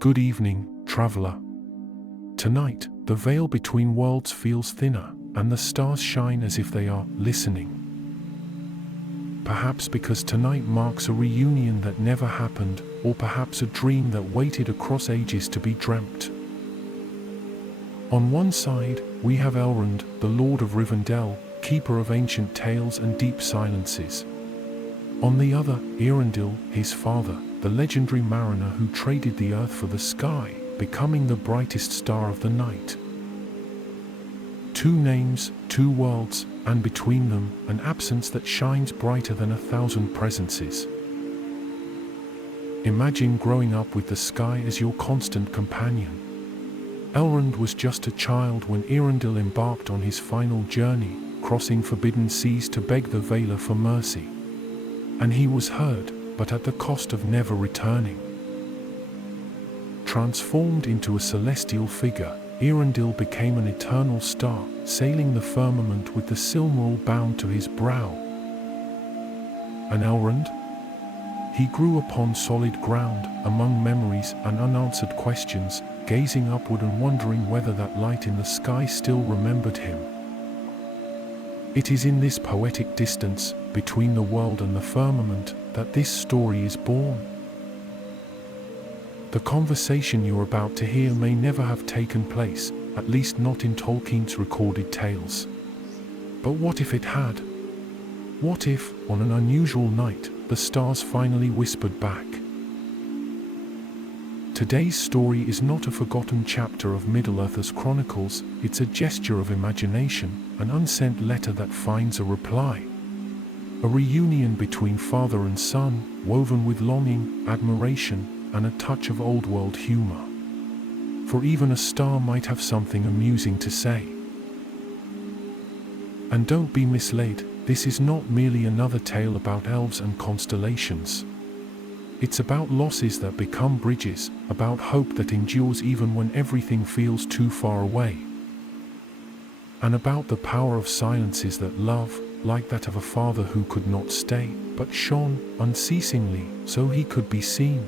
Good evening, traveler. Tonight, the veil between worlds feels thinner, and the stars shine as if they are listening. Perhaps because tonight marks a reunion that never happened, or perhaps a dream that waited across ages to be dreamt. On one side, we have Elrond, the Lord of Rivendell, keeper of ancient tales and deep silences. On the other, Eärendil, his father, the legendary mariner who traded the earth for the sky, becoming the brightest star of the night. Two names, two worlds, and between them, an absence that shines brighter than 1,000 presences. Imagine growing up with the sky as your constant companion. Elrond was just a child when Eärendil embarked on his final journey, crossing forbidden seas to beg the Veiler for mercy. And he was heard, but at the cost of never returning. Transformed into a celestial figure, Eärendil became an eternal star, sailing the firmament with the Silmaril bound to his brow. And Elrond? He grew upon solid ground, among memories and unanswered questions, gazing upward and wondering whether that light in the sky still remembered him. It is in this poetic distance, between the world and the firmament, that this story is born. The conversation you're about to hear may never have taken place, at least not in Tolkien's recorded tales. But what if it had? What if, on an unusual night, the stars finally whispered back? Today's story is not a forgotten chapter of Middle-earthlore's chronicles, it's a gesture of imagination, an unsent letter that finds a reply. A reunion between father and son, woven with longing, admiration, and a touch of old-world humor. For even a star might have something amusing to say. And don't be misled, this is not merely another tale about elves and constellations. It's about losses that become bridges, about hope that endures even when everything feels too far away. And about the power of silences that love, like that of a father who could not stay, but shone unceasingly, so he could be seen.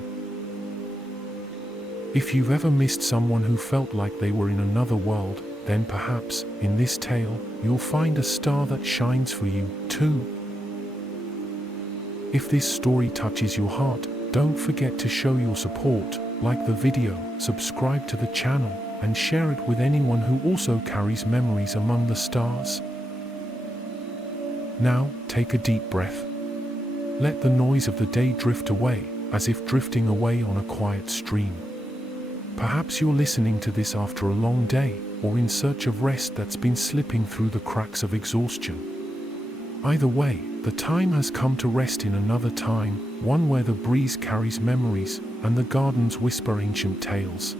If you've ever missed someone who felt like they were in another world, then perhaps, in this tale, you'll find a star that shines for you, too. If this story touches your heart, don't forget to show your support, like the video, subscribe to the channel, and share it with anyone who also carries memories among the stars. Now, take a deep breath. Let the noise of the day drift away, as if drifting away on a quiet stream. Perhaps you're listening to this after a long day, or in search of rest that's been slipping through the cracks of exhaustion. Either way, the time has come to rest in another time, one where the breeze carries memories, and the gardens whisper ancient tales.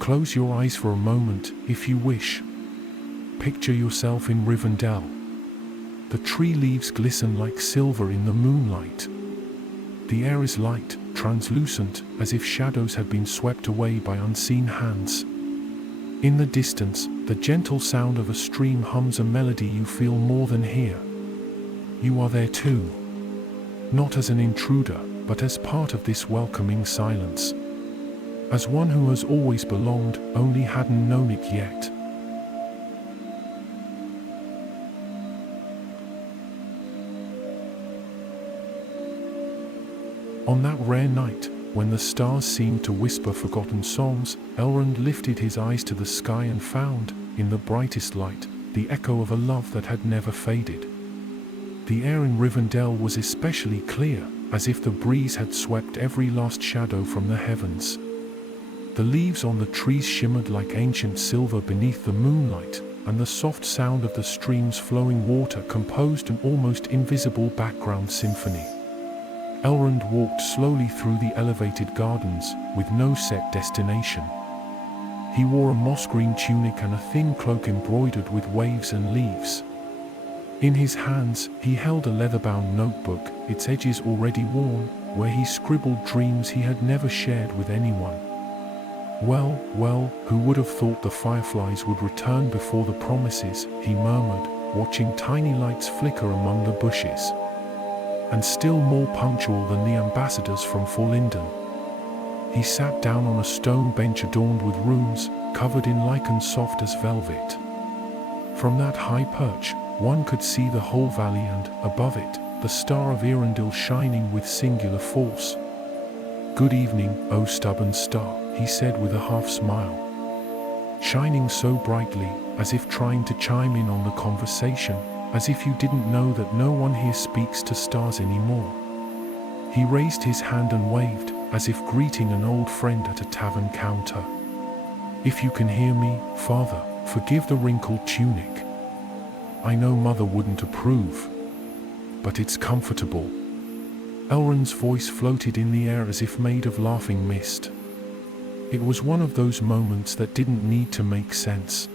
Close your eyes for a moment, if you wish. Picture yourself in Rivendell. The tree leaves glisten like silver in the moonlight. The air is light, translucent, as if shadows had been swept away by unseen hands. In the distance, the gentle sound of a stream hums a melody you feel more than hear. You are there too. Not as an intruder, but as part of this welcoming silence. As one who has always belonged, only hadn't known it yet. On that rare night, when the stars seemed to whisper forgotten songs, Elrond lifted his eyes to the sky and found, in the brightest light, the echo of a love that had never faded. The air in Rivendell was especially clear, as if the breeze had swept every last shadow from the heavens. The leaves on the trees shimmered like ancient silver beneath the moonlight, and the soft sound of the stream's flowing water composed an almost invisible background symphony. Elrond walked slowly through the elevated gardens, with no set destination. He wore a moss-green tunic and a thin cloak embroidered with waves and leaves. In his hands, he held a leather-bound notebook, its edges already worn, where he scribbled dreams he had never shared with anyone. Well, who would have thought the fireflies would return before the promises, he murmured, watching tiny lights flicker among the bushes. And still more punctual than the ambassadors from Forlinden. He sat down on a stone bench adorned with runes, covered in lichen soft as velvet. From that high perch, one could see the whole valley and, above it, the star of Eärendil shining with singular force. "Good evening, O stubborn star," he said with a half smile, shining so brightly, as if trying to chime in on the conversation, as if you didn't know that no one here speaks to stars anymore. He raised his hand and waved, as if greeting an old friend at a tavern counter. "If you can hear me, Father, forgive the wrinkled tunic. I know Mother wouldn't approve, but it's comfortable." Elrond's voice floated in the air as if made of laughing mist. It was one of those moments that didn't need to make sense.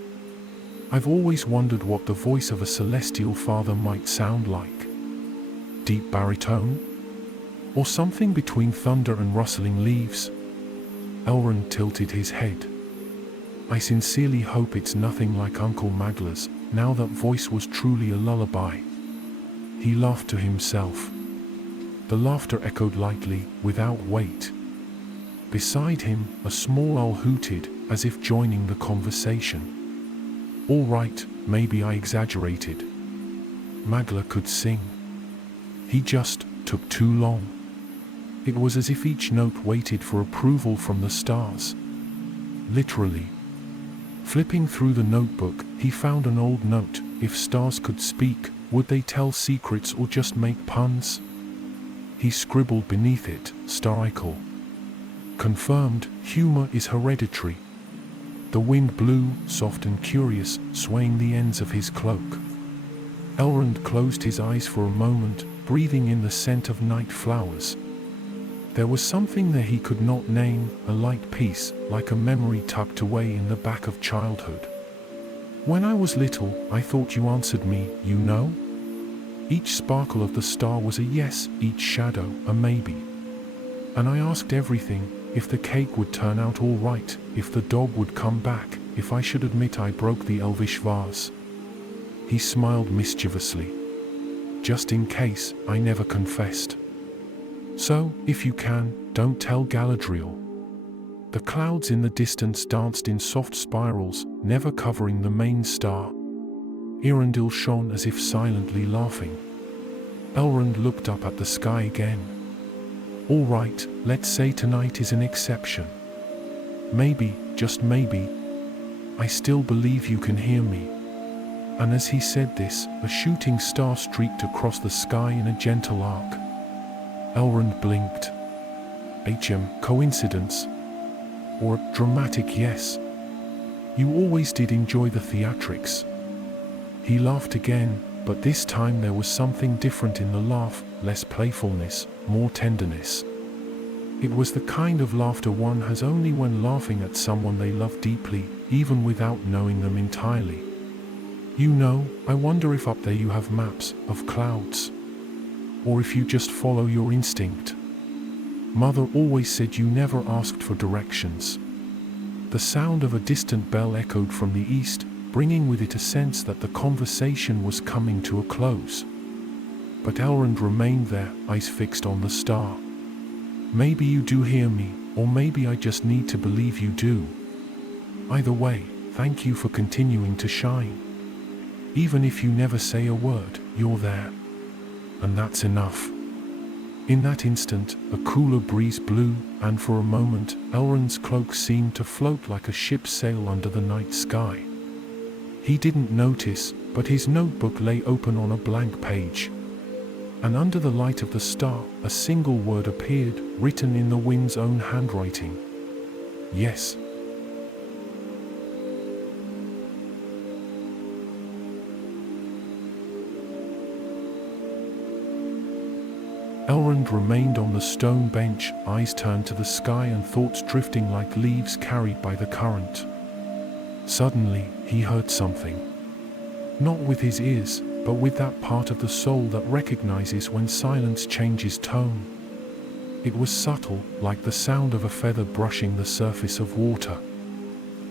I've always wondered what the voice of a celestial father might sound like. Deep baritone? Or something between thunder and rustling leaves? Elrond tilted his head. "I sincerely hope it's nothing like Uncle Magla's." Now that voice was truly a lullaby. He laughed to himself. The laughter echoed lightly, without weight. Beside him, a small owl hooted, as if joining the conversation. "All right, maybe I exaggerated. Magla could sing. He just took too long." It was as if each note waited for approval from the stars. Literally. Flipping through the notebook, he found an old note. If stars could speak, would they tell secrets or just make puns? He scribbled beneath it, "Starical. Confirmed, humor is hereditary." The wind blew, soft and curious, swaying the ends of his cloak. Elrond closed his eyes for a moment, breathing in the scent of night flowers. There was something there he could not name, a light peace, like a memory tucked away in the back of childhood. "When I was little, I thought you answered me, you know?" Each sparkle of the star was a yes, each shadow a maybe. "And I asked everything, if the cake would turn out all right, if the dog would come back, if I should admit I broke the elvish vase." He smiled mischievously. "Just in case, I never confessed. So, if you can, don't tell Galadriel." The clouds in the distance danced in soft spirals, never covering the main star. Eärendil shone as if silently laughing. Elrond looked up at the sky again. "All right, let's say tonight is an exception. Maybe, just maybe, I still believe you can hear me." And as he said this, a shooting star streaked across the sky in a gentle arc. Elrond blinked. Coincidence? Or a dramatic yes? "You always did enjoy the theatrics." He laughed again, but this time there was something different in the laugh, less playfulness, more tenderness. It was the kind of laughter one has only when laughing at someone they love deeply, even without knowing them entirely. "You know, I wonder if up there you have maps of clouds. Or if you just follow your instinct. Mother always said you never asked for directions." The sound of a distant bell echoed from the east, bringing with it a sense that the conversation was coming to a close. But Elrond remained there, eyes fixed on the star. "Maybe you do hear me, or maybe I just need to believe you do. Either way, thank you for continuing to shine. Even if you never say a word, you're there. And that's enough." In that instant, a cooler breeze blew, and for a moment, Elrond's cloak seemed to float like a ship's sail under the night sky. He didn't notice, but his notebook lay open on a blank page. And under the light of the star, a single word appeared, written in the wind's own handwriting. "Yes." Elrond remained on the stone bench, eyes turned to the sky and thoughts drifting like leaves carried by the current. Suddenly, he heard something. Not with his ears, but with that part of the soul that recognizes when silence changes tone. It was subtle, like the sound of a feather brushing the surface of water.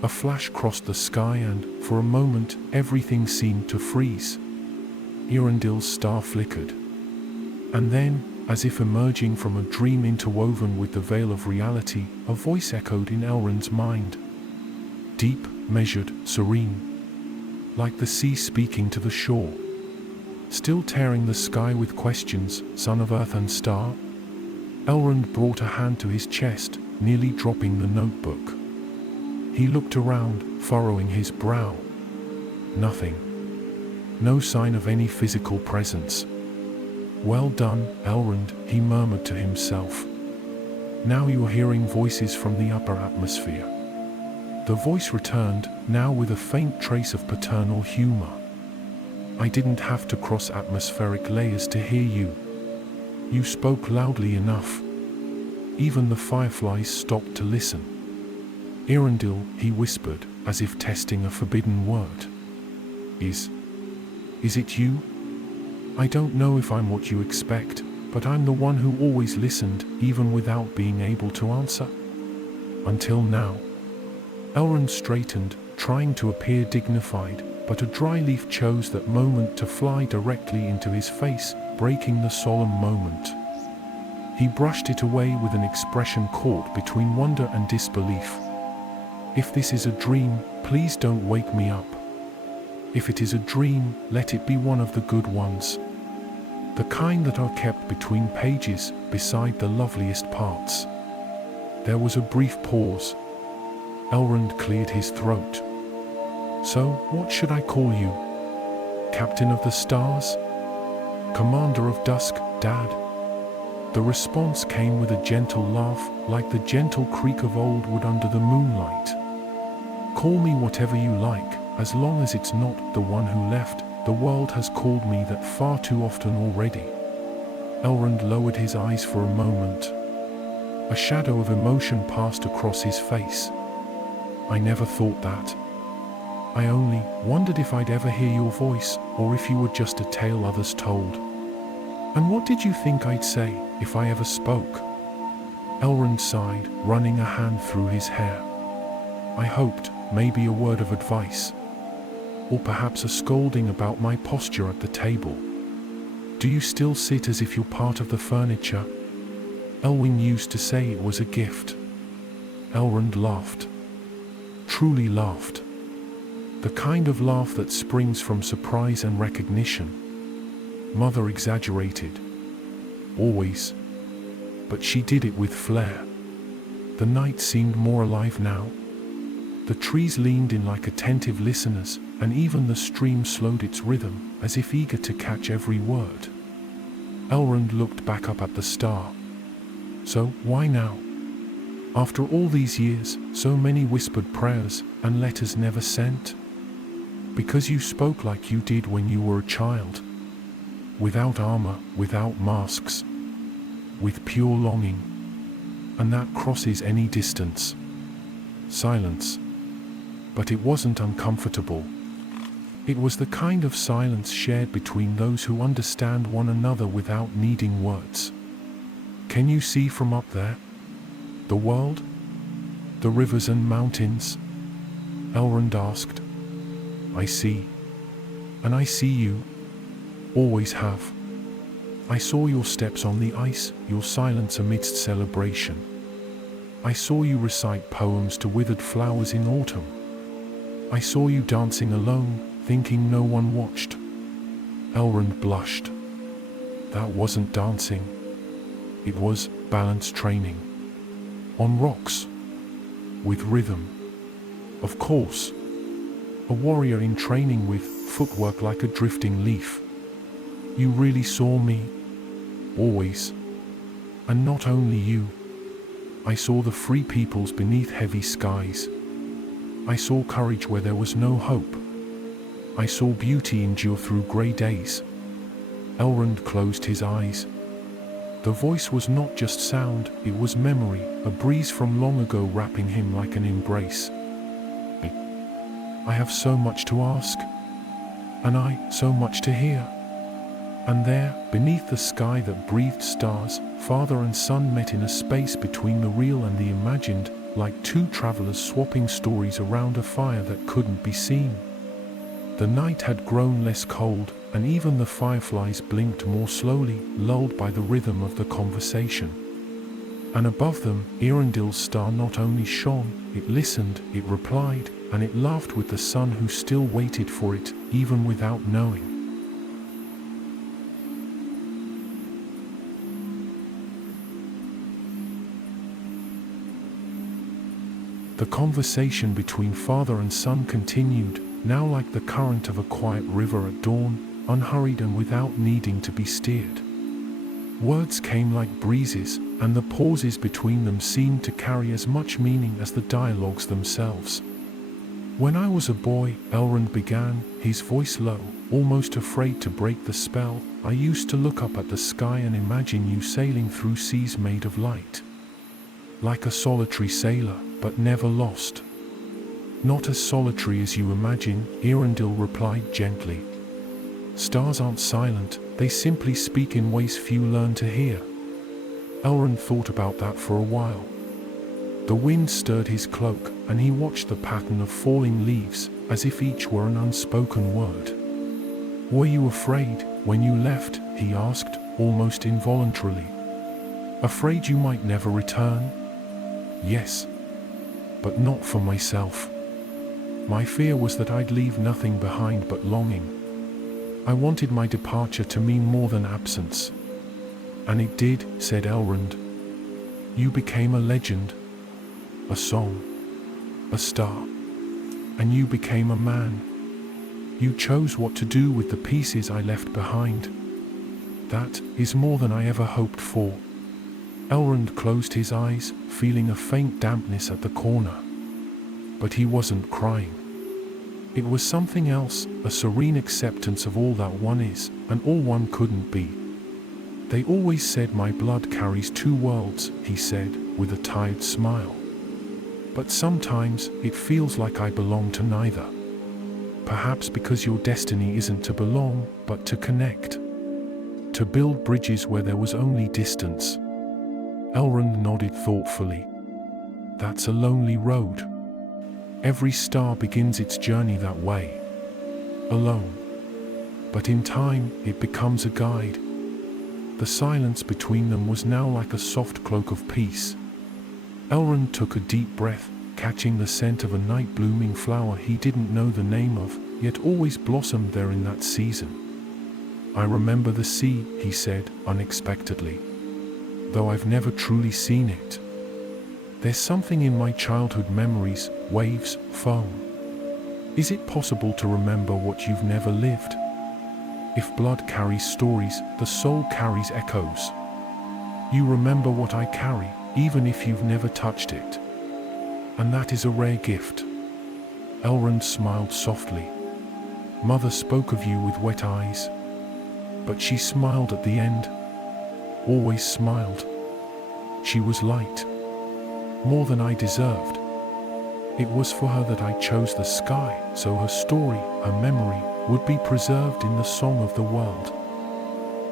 A flash crossed the sky and, for a moment, everything seemed to freeze. Eärendil's star flickered. And then, As if emerging from a dream interwoven with the veil of reality, a voice echoed in Elrond's mind. Deep, measured, serene. Like the sea speaking to the shore. Still tearing the sky with questions, son of earth and star? Elrond brought a hand to his chest, nearly dropping the notebook. He looked around, furrowing his brow. Nothing. No sign of any physical presence. Well done, Elrond, he murmured to himself. Now you're hearing voices from the upper atmosphere. The voice returned, now with a faint trace of paternal humor. I didn't have to cross atmospheric layers to hear you. You spoke loudly enough. Even the fireflies stopped to listen. Eärendil, he whispered, as if testing a forbidden word. Is it you? I don't know if I'm what you expect, but I'm the one who always listened, even without being able to answer. Until now. Elrond straightened, trying to appear dignified, but a dry leaf chose that moment to fly directly into his face, breaking the solemn moment. He brushed it away with an expression caught between wonder and disbelief. If this is a dream, please don't wake me up. If it is a dream, let it be one of the good ones. The kind that are kept between pages, beside the loveliest parts. There was a brief pause. Elrond cleared his throat. So, what should I call you? Captain of the Stars? Commander of Dusk, Dad? The response came with a gentle laugh, like the gentle creak of old wood under the moonlight. Call me whatever you like, as long as it's not the one who left. The world has called me that far too often already. Elrond lowered his eyes for a moment. A shadow of emotion passed across his face. I never thought that. I only wondered if I'd ever hear your voice, or if you were just a tale others told. And what did you think I'd say, if I ever spoke? Elrond sighed, running a hand through his hair. I hoped, maybe a word of advice. Or perhaps a scolding about my posture at the table. Do you still sit as if you're part of the furniture? Elwin used to say it was a gift. Elrond laughed. Truly laughed. The kind of laugh that springs from surprise and recognition. Mother exaggerated. Always. But she did it with flair. The night seemed more alive now. The trees leaned in like attentive listeners, and even the stream slowed its rhythm, as if eager to catch every word. Elrond looked back up at the star. So, why now? After all these years, so many whispered prayers, and letters never sent? Because you spoke like you did when you were a child. Without armor, without masks. With pure longing. And that crosses any distance. Silence. But it wasn't uncomfortable. It was the kind of silence shared between those who understand one another without needing words. Can you see from up there? The world? The rivers and mountains? Elrond asked. I see. And I see you. Always have. I saw your steps on the ice, your silence amidst celebration. I saw you recite poems to withered flowers in autumn. I saw you dancing alone, thinking no one watched. Elrond blushed. That wasn't dancing. It was balance training. On rocks. With rhythm. Of course. A warrior in training with footwork like a drifting leaf. You really saw me. Always. And not only you. I saw the free peoples beneath heavy skies. I saw courage where there was no hope. I saw beauty endure through grey days. Elrond closed his eyes. The voice was not just sound, it was memory, a breeze from long ago wrapping him like an embrace. I have so much to ask. And I, so much to hear. And there, beneath the sky that breathed stars, father and son met in a space between the real and the imagined, like two travelers swapping stories around a fire that couldn't be seen. The night had grown less cold, and even the fireflies blinked more slowly, lulled by the rhythm of the conversation. And above them, Eärendil's star not only shone, it listened, it replied, and it laughed with the sun who still waited for it, even without knowing. The conversation between father and son continued, now like the current of a quiet river at dawn, unhurried and without needing to be steered. Words came like breezes, and the pauses between them seemed to carry as much meaning as the dialogues themselves. "When I was a boy," Elrond began, his voice low, almost afraid to break the spell, "I used to look up at the sky and imagine you sailing through seas made of light. Like a solitary sailor, but never lost." "Not as solitary as you imagine," Eärendil replied gently. "Stars aren't silent, they simply speak in ways few learn to hear." Elrond thought about that for a while. The wind stirred his cloak, and he watched the pattern of falling leaves, as if each were an unspoken word. "Were you afraid, when you left?" he asked, almost involuntarily. "Afraid you might never return?" "Yes. But not for myself. My fear was that I'd leave nothing behind but longing. I wanted my departure to mean more than absence." "And it did," said Elrond. "You became a legend, a song, a star. And you became a man. You chose what to do with the pieces I left behind. That is more than I ever hoped for." Elrond closed his eyes, feeling a faint dampness at the corner. But he wasn't crying. It was something else, a serene acceptance of all that one is, and all one couldn't be. "They always said my blood carries two worlds," he said, with a tired smile. "But sometimes, it feels like I belong to neither. Perhaps because your destiny isn't to belong, but to connect. To build bridges where there was only distance." Elrond nodded thoughtfully. "That's a lonely road. Every star begins its journey that way. Alone. But in time, it becomes a guide." The silence between them was now like a soft cloak of peace. Elrond took a deep breath, catching the scent of a night-blooming flower he didn't know the name of, yet always blossomed there in that season. "I remember the sea," he said, unexpectedly. "Though I've never truly seen it. There's something in my childhood memories, waves, foam. Is it possible to remember what you've never lived? If blood carries stories, the soul carries echoes. You remember what I carry, even if you've never touched it. And that is a rare gift." Elrond smiled softly. "Mother spoke of you with wet eyes. But she smiled at the end. Always smiled. She was light. More than I deserved. It was for her that I chose the sky, so her story, her memory, would be preserved in the song of the world."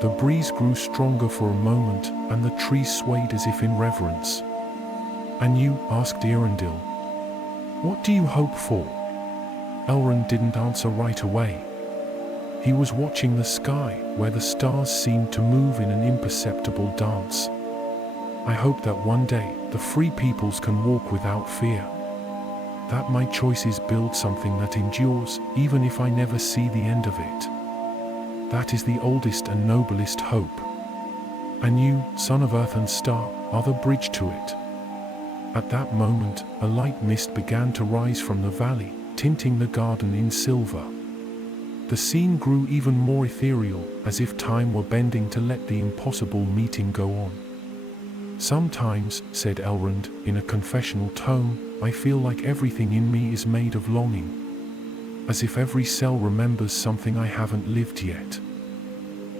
The breeze grew stronger for a moment, and the trees swayed as if in reverence. "And you?" asked Eärendil. "What do you hope for?" Elrond didn't answer right away. He was watching the sky, where the stars seemed to move in an imperceptible dance. "I hope that one day, the free peoples can walk without fear. That my choices build something that endures, even if I never see the end of it. That is the oldest and noblest hope. And you, son of earth and star, are the bridge to it." At that moment, a light mist began to rise from the valley, tinting the garden in silver. The scene grew even more ethereal, as if time were bending to let the impossible meeting go on. "Sometimes," said Elrond, in a confessional tone, "I feel like everything in me is made of longing. As if every cell remembers something I haven't lived yet.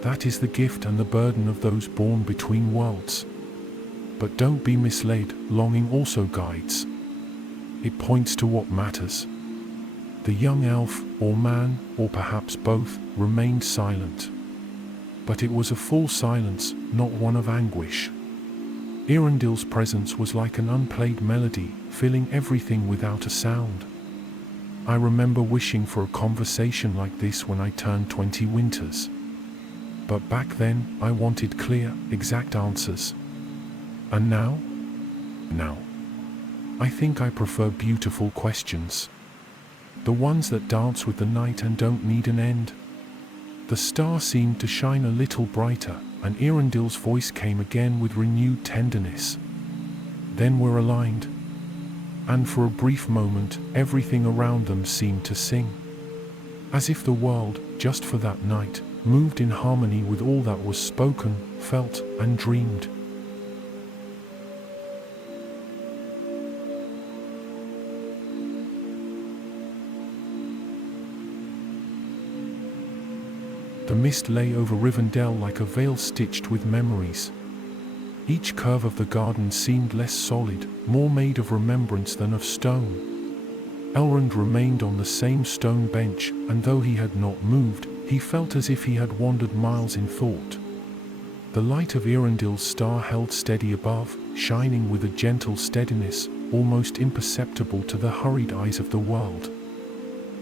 That is the gift and the burden of those born between worlds. But don't be misled, longing also guides. It points to what matters." The young elf, or man, or perhaps both, remained silent. But it was a full silence, not one of anguish. Eärendil's presence was like an unplayed melody, filling everything without a sound. I remember wishing for a conversation like this when I turned 20 winters. But back then, I wanted clear, exact answers. And now? Now, I think I prefer beautiful questions. The ones that dance with the night and don't need an end. The star seemed to shine a little brighter, and Eärendil's voice came again with renewed tenderness. Then we're aligned. And for a brief moment, everything around them seemed to sing. As if the world, just for that night, moved in harmony with all that was spoken, felt, and dreamed. The mist lay over Rivendell like a veil stitched with memories. Each curve of the garden seemed less solid, more made of remembrance than of stone. Elrond remained on the same stone bench, and though he had not moved, he felt as if he had wandered miles in thought. The light of Eärendil's star held steady above, shining with a gentle steadiness, almost imperceptible to the hurried eyes of the world.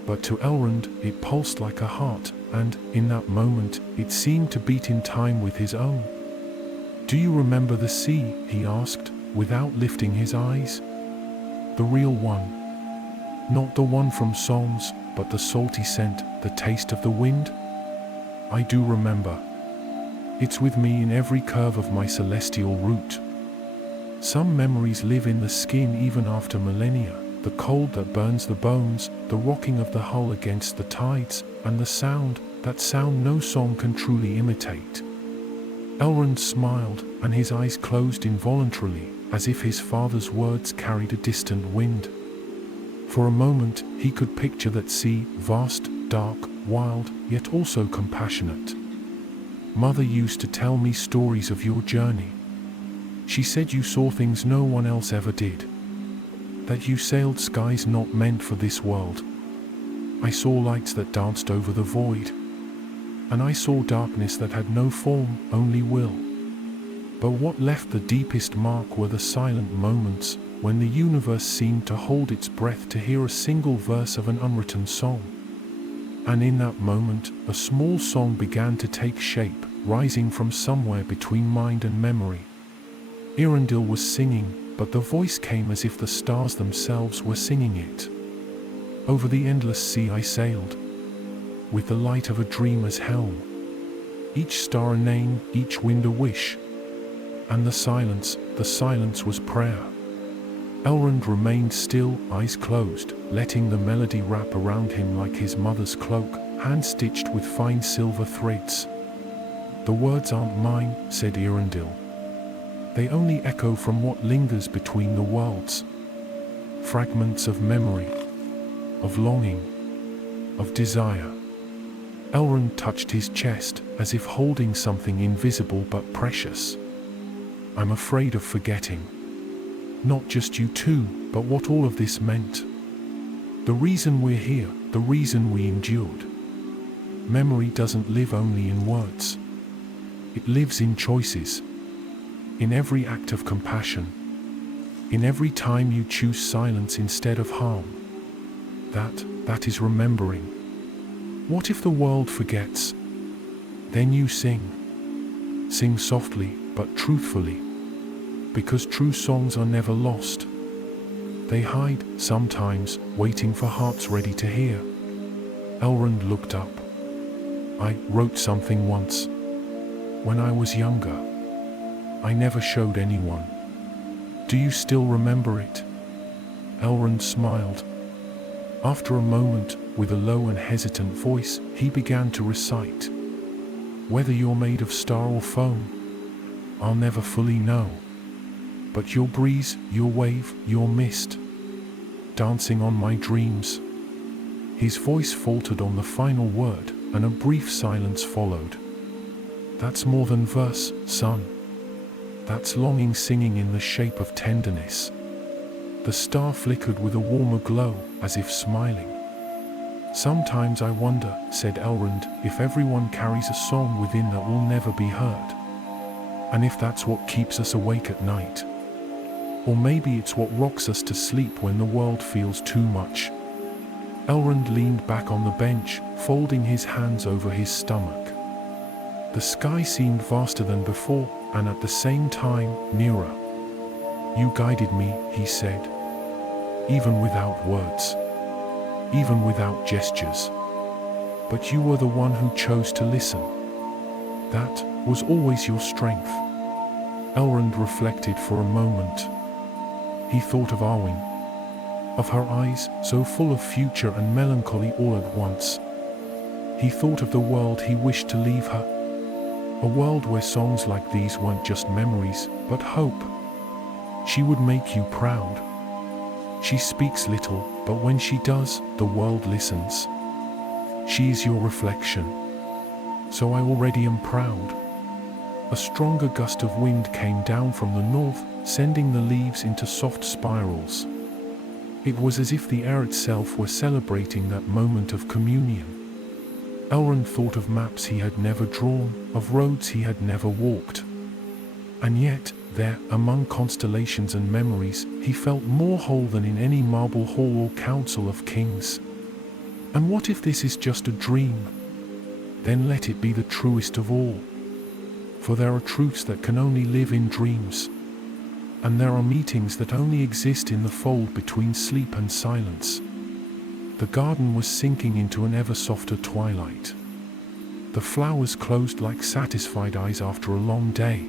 But to Elrond, it pulsed like a heart, and, in that moment, it seemed to beat in time with his own. "Do you remember the sea?" he asked, without lifting his eyes. "The real one. Not the one from songs, but the salty scent, the taste of the wind?" "I do remember. It's with me in every curve of my celestial route. Some memories live in the skin even after millennia. The cold that burns the bones, the rocking of the hull against the tides, and the sound, that sound no song can truly imitate." Elrond smiled, and his eyes closed involuntarily, as if his father's words carried a distant wind. For a moment, he could picture that sea, vast, dark, wild, yet also compassionate. "Mother used to tell me stories of your journey. She said you saw things no one else ever did. That you sailed skies not meant for this world. I saw lights that danced over the void. And I saw darkness that had no form, only will. But what left the deepest mark were the silent moments, when the universe seemed to hold its breath to hear a single verse of an unwritten song. And in that moment, a small song began to take shape, rising from somewhere between mind and memory. Eärendil was singing, but the voice came as if the stars themselves were singing it. Over the endless sea I sailed, with the light of a dream as helm. Each star a name, each wind a wish. And the silence was prayer. Elrond remained still, eyes closed, letting the melody wrap around him like his mother's cloak, hand-stitched with fine silver threads. "The words aren't mine," said Eärendil. "They only echo from what lingers between the worlds. Fragments of memory, of longing, of desire." Elrond touched his chest, as if holding something invisible but precious. "I'm afraid of forgetting. Not just you two, but what all of this meant. The reason we're here, the reason we endured. Memory doesn't live only in words. It lives in choices. In every act of compassion. In every time you choose silence instead of harm. That is remembering. What if the world forgets? Then you sing. Sing softly, but truthfully. Because true songs are never lost. They hide, sometimes, waiting for hearts ready to hear." Elrond looked up. "I wrote something once. When I was younger. I never showed anyone. Do you still remember it?" Elrond smiled. After a moment, with a low and hesitant voice, he began to recite. "Whether you're made of star or foam, I'll never fully know. But your breeze, your wave, your mist, dancing on my dreams." His voice faltered on the final word, and a brief silence followed. "That's more than verse, son. That's longing singing in the shape of tenderness." The star flickered with a warmer glow, as if smiling. "Sometimes I wonder," said Elrond, "if everyone carries a song within that will never be heard. And if that's what keeps us awake at night. Or maybe it's what rocks us to sleep when the world feels too much." Elrond leaned back on the bench, folding his hands over his stomach. The sky seemed vaster than before, and at the same time, nearer. "You guided me," he said, "even without words, even without gestures. But you were the one who chose to listen. That was always your strength." Elrond reflected for a moment. He thought of Arwen, of her eyes so full of future and melancholy all at once. He thought of the world he wished to leave her, a world where songs like these weren't just memories, but hope. "She would make you proud. She speaks little, but when she does, the world listens. She is your reflection. So I already am proud." A stronger gust of wind came down from the north, sending the leaves into soft spirals. It was as if the air itself were celebrating that moment of communion. Elrond thought of maps he had never drawn, of roads he had never walked. And yet, there, among constellations and memories, he felt more whole than in any marble hall or council of kings. And what if this is just a dream? Then let it be the truest of all. For there are truths that can only live in dreams. And there are meetings that only exist in the fold between sleep and silence. The garden was sinking into an ever softer twilight. The flowers closed like satisfied eyes after a long day.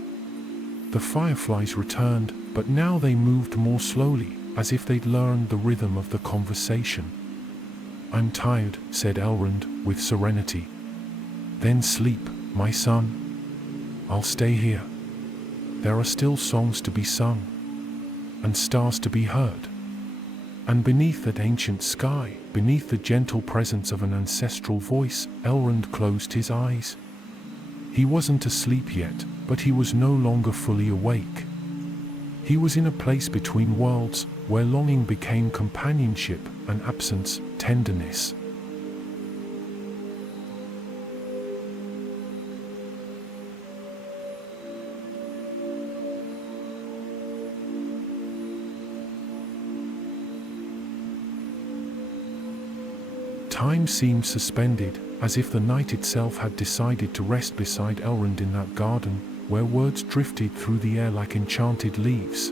The fireflies returned, but now they moved more slowly, as if they'd learned the rhythm of the conversation. "I'm tired," said Elrond, with serenity. "Then sleep, my son. I'll stay here. There are still songs to be sung, and stars to be heard. And beneath that ancient sky, beneath the gentle presence of an ancestral voice, Elrond closed his eyes. He wasn't asleep yet, but he was no longer fully awake. He was in a place between worlds, where longing became companionship, and absence, tenderness. Time seemed suspended, as if the night itself had decided to rest beside Elrond in that garden, where words drifted through the air like enchanted leaves.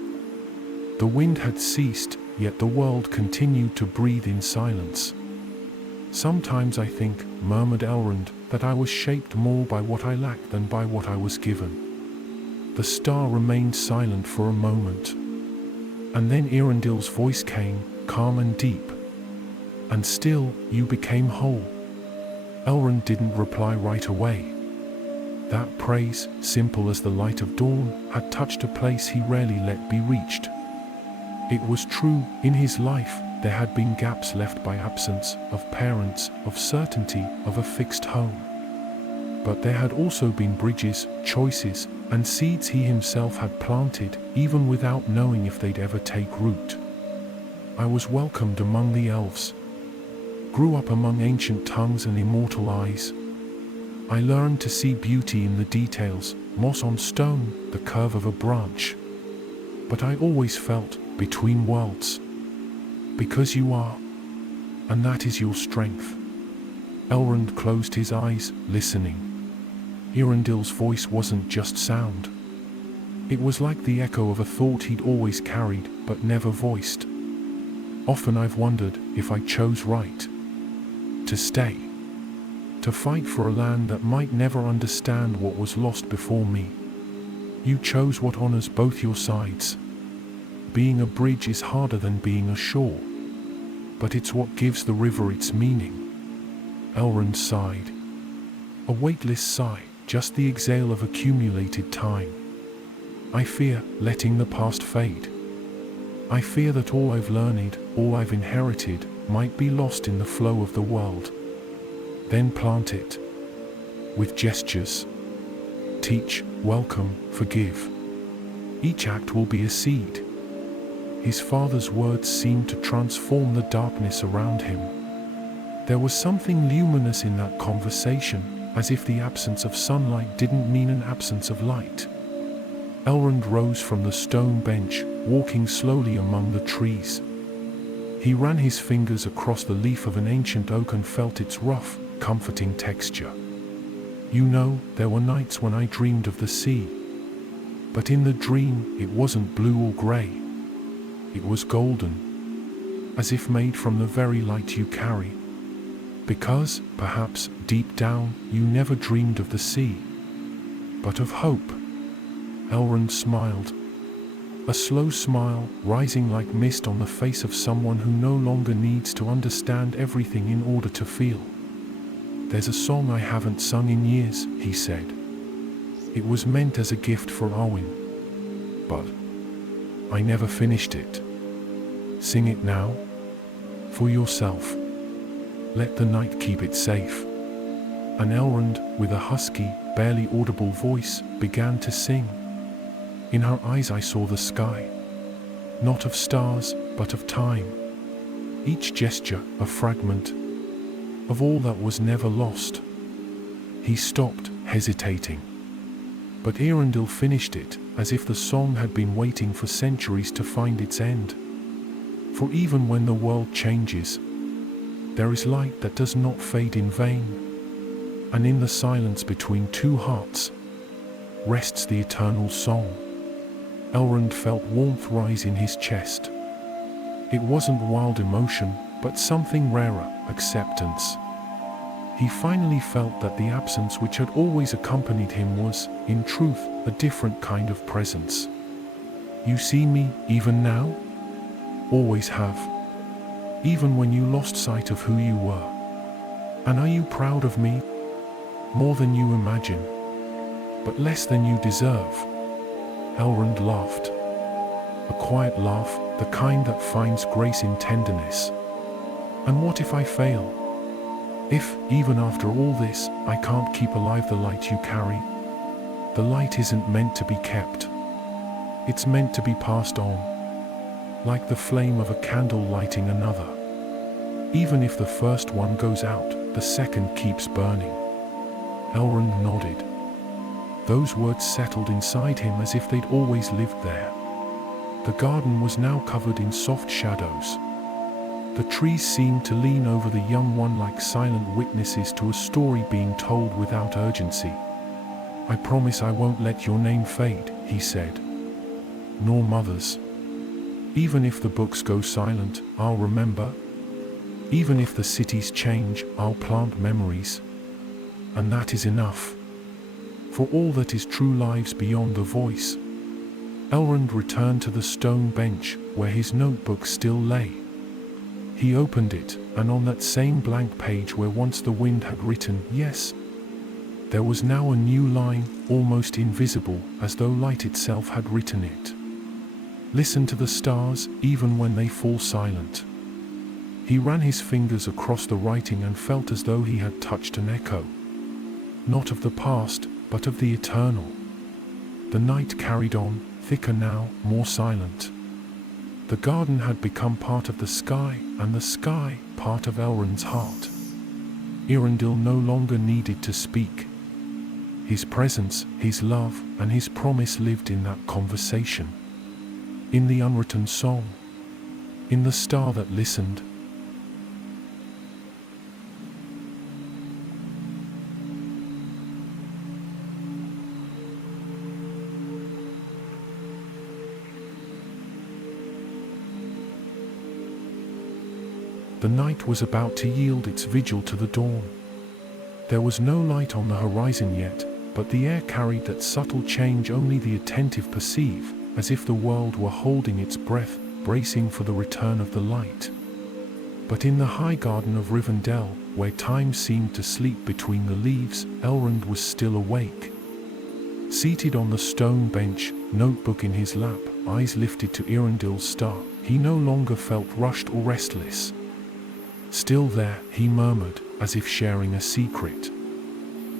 The wind had ceased, yet the world continued to breathe in silence. "Sometimes I think," murmured Elrond, "that I was shaped more by what I lacked than by what I was given." The star remained silent for a moment. And then Eärendil's voice came, calm and deep. "And still, you became whole." Elrond didn't reply right away. That praise, simple as the light of dawn, had touched a place he rarely let be reached. It was true, in his life, there had been gaps left by absence, of parents, of certainty, of a fixed home. But there had also been bridges, choices, and seeds he himself had planted, even without knowing if they'd ever take root. "I was welcomed among the elves. Grew up among ancient tongues and immortal eyes. I learned to see beauty in the details, moss on stone, the curve of a branch. But I always felt, between worlds. Because you are. And that is your strength." Elrond closed his eyes, listening. Eärendil's voice wasn't just sound. It was like the echo of a thought he'd always carried, but never voiced. "Often I've wondered if I chose right. To stay. To fight for a land that might never understand what was lost before me. You chose what honors both your sides. Being a bridge is harder than being a shore. But it's what gives the river its meaning." Elrond sighed. A weightless sigh, just the exhale of accumulated time. "I fear letting the past fade. I fear that all I've learned, all I've inherited, might be lost in the flow of the world. Then plant it. With gestures. Teach, welcome, forgive. Each act will be a seed." His father's words seemed to transform the darkness around him. There was something luminous in that conversation, as if the absence of sunlight didn't mean an absence of light. Elrond rose from the stone bench, walking slowly among the trees. He ran his fingers across the leaf of an ancient oak and felt its rough, comforting texture. You know, there were nights when I dreamed of the sea. But in the dream, it wasn't blue or grey. It was golden, as if made from the very light you carry. Because, perhaps, deep down, you never dreamed of the sea, but of hope. Elrond smiled. A slow smile, rising like mist on the face of someone who no longer needs to understand everything in order to feel. There's a song I haven't sung in years, he said. It was meant as a gift for Arwen, but I never finished it. Sing it now, for yourself. Let the night keep it safe. And Elrond, with a husky, barely audible voice, began to sing. In her eyes I saw the sky, not of stars, but of time. Each gesture, a fragment of all that was never lost. He stopped, hesitating. But Eärendil finished it, as if the song had been waiting for centuries to find its end. For even when the world changes, there is light that does not fade in vain. And in the silence between two hearts rests the eternal song. Elrond felt warmth rise in his chest. It wasn't wild emotion, but something rarer, acceptance. He finally felt that the absence which had always accompanied him was, in truth, a different kind of presence. You see me, even now? Always have. Even when you lost sight of who you were. And are you proud of me? More than you imagine, but less than you deserve. Elrond laughed. A quiet laugh, the kind that finds grace in tenderness. And what if I fail? If, even after all this, I can't keep alive the light you carry? The light isn't meant to be kept. It's meant to be passed on, like the flame of a candle lighting another. Even if the first one goes out, the second keeps burning. Elrond nodded. Those words settled inside him as if they'd always lived there. The garden was now covered in soft shadows. The trees seemed to lean over the young one like silent witnesses to a story being told without urgency. I promise I won't let your name fade, he said. Nor Mother's. Even if the books go silent, I'll remember. Even if the cities change, I'll plant memories. And that is enough. For all that is true lives beyond the voice. Elrond returned to the stone bench, where his notebook still lay. He opened it, and on that same blank page where once the wind had written, yes, there was now a new line, almost invisible, as though light itself had written it. Listen to the stars, even when they fall silent. He ran his fingers across the writing and felt as though he had touched an echo. Not of the past, but of the eternal. The night carried on, thicker now, more silent. The garden had become part of the sky, and the sky part of Elrond's heart. Eärendil no longer needed to speak. His presence, his love, and his promise lived in that conversation. In the unwritten song. In the star that listened. The night was about to yield its vigil to the dawn. There was no light on the horizon yet, but the air carried that subtle change only the attentive perceive, as if the world were holding its breath, bracing for the return of the light. But in the high garden of Rivendell, where time seemed to sleep between the leaves, Elrond was still awake. Seated on the stone bench, notebook in his lap, eyes lifted to Eärendil's star, he no longer felt rushed or restless. Still there, he murmured, as if sharing a secret.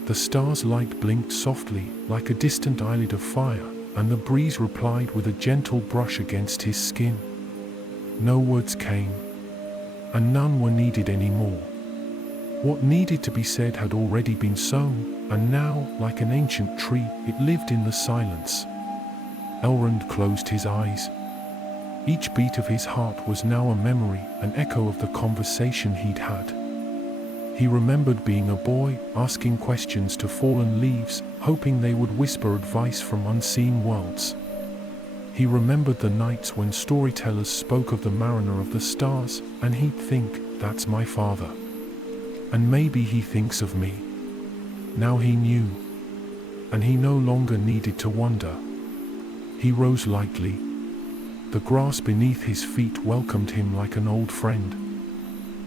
The star's light blinked softly, like a distant eyelid of fire, and the breeze replied with a gentle brush against his skin. No words came, and none were needed anymore. What needed to be said had already been sown, and now, like an ancient tree, it lived in the silence. Elrond closed his eyes. Each beat of his heart was now a memory, an echo of the conversation he'd had. He remembered being a boy, asking questions to fallen leaves, hoping they would whisper advice from unseen worlds. He remembered the nights when storytellers spoke of the mariner of the stars, and he'd think, "That's my father. And maybe he thinks of me." Now he knew, and he no longer needed to wonder. He rose lightly. The grass beneath his feet welcomed him like an old friend.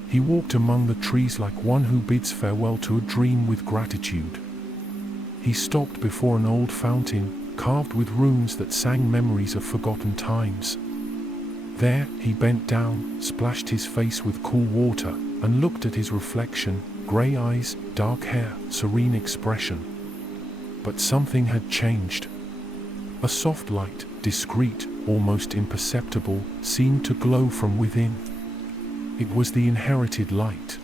He walked among the trees like one who bids farewell to a dream with gratitude. He stopped before an old fountain, carved with runes that sang memories of forgotten times. There, he bent down, splashed his face with cool water, and looked at his reflection, grey eyes, dark hair, serene expression. But something had changed. A soft light, discreet, almost imperceptible, seemed to glow from within. It was the inherited light.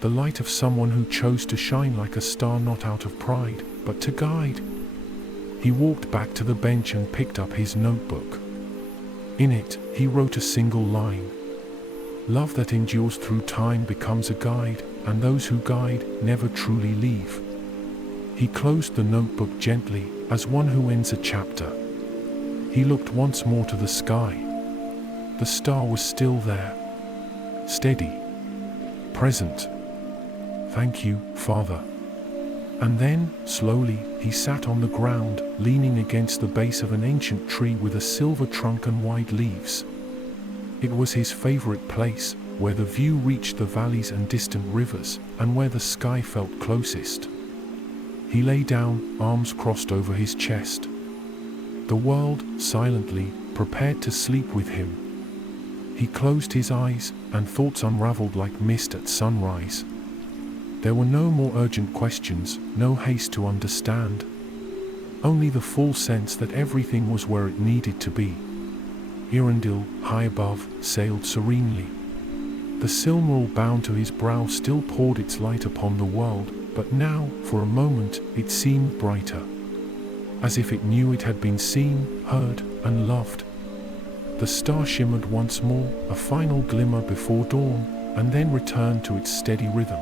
The light of someone who chose to shine like a star, not out of pride, but to guide. He walked back to the bench and picked up his notebook. In it, he wrote a single line. "Love that endures through time becomes a guide, and those who guide never truly leave." He closed the notebook gently, as one who ends a chapter. He looked once more to the sky. The star was still there. Steady. Present. "Thank you, Father." And then, slowly, he sat on the ground, leaning against the base of an ancient tree with a silver trunk and wide leaves. It was his favorite place, where the view reached the valleys and distant rivers, and where the sky felt closest. He lay down, arms crossed over his chest. The world, silently, prepared to sleep with him. He closed his eyes, and thoughts unraveled like mist at sunrise. There were no more urgent questions, no haste to understand. Only the full sense that everything was where it needed to be. Eärendil, high above, sailed serenely. The silmaril bound to his brow still poured its light upon the world, but now, for a moment, it seemed brighter. As if it knew it had been seen, heard, and loved. The star shimmered once more, a final glimmer before dawn, and then returned to its steady rhythm.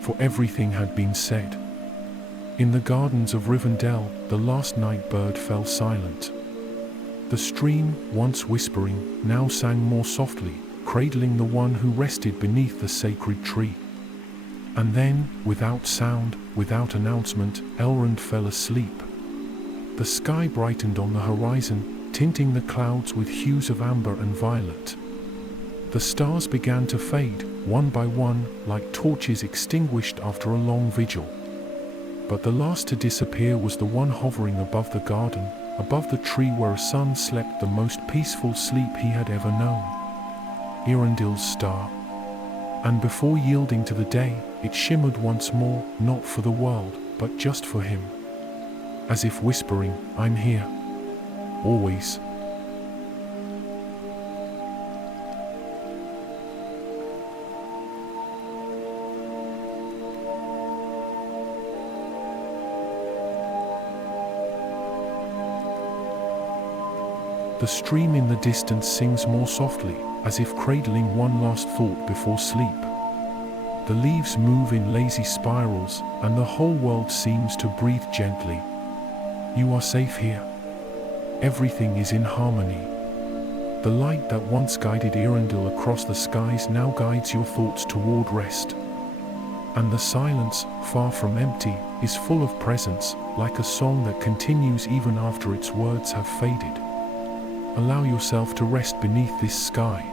For everything had been said. In the gardens of Rivendell, the last night bird fell silent. The stream, once whispering, now sang more softly, cradling the one who rested beneath the sacred tree. And then, without sound, without announcement, Elrond fell asleep. The sky brightened on the horizon, tinting the clouds with hues of amber and violet. The stars began to fade, one by one, like torches extinguished after a long vigil. But the last to disappear was the one hovering above the garden, above the tree where a son slept the most peaceful sleep he had ever known. Eärendil's star. And before yielding to the day, it shimmered once more, not for the world, but just for him. As if whispering, "I'm here. Always." The stream in the distance sings more softly, as if cradling one last thought before sleep. The leaves move in lazy spirals, and the whole world seems to breathe gently. You are safe here. Everything is in harmony. The light that once guided Eärendil across the skies now guides your thoughts toward rest. And the silence, far from empty, is full of presence, like a song that continues even after its words have faded. Allow yourself to rest beneath this sky.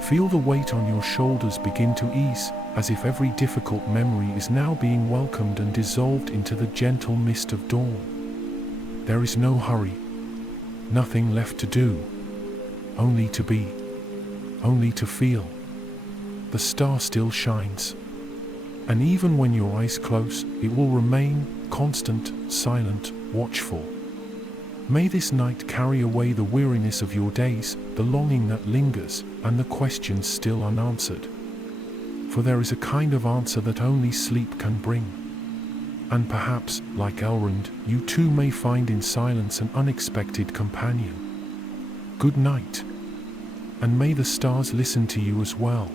Feel the weight on your shoulders begin to ease, as if every difficult memory is now being welcomed and dissolved into the gentle mist of dawn. There is no hurry. Nothing left to do. Only to be. Only to feel. The star still shines. And even when your eyes close, it will remain, constant, silent, watchful. May this night carry away the weariness of your days, the longing that lingers, and the questions still unanswered. For there is a kind of answer that only sleep can bring. And perhaps, like Elrond, you too may find in silence an unexpected companion. Good night. And may the stars listen to you as well.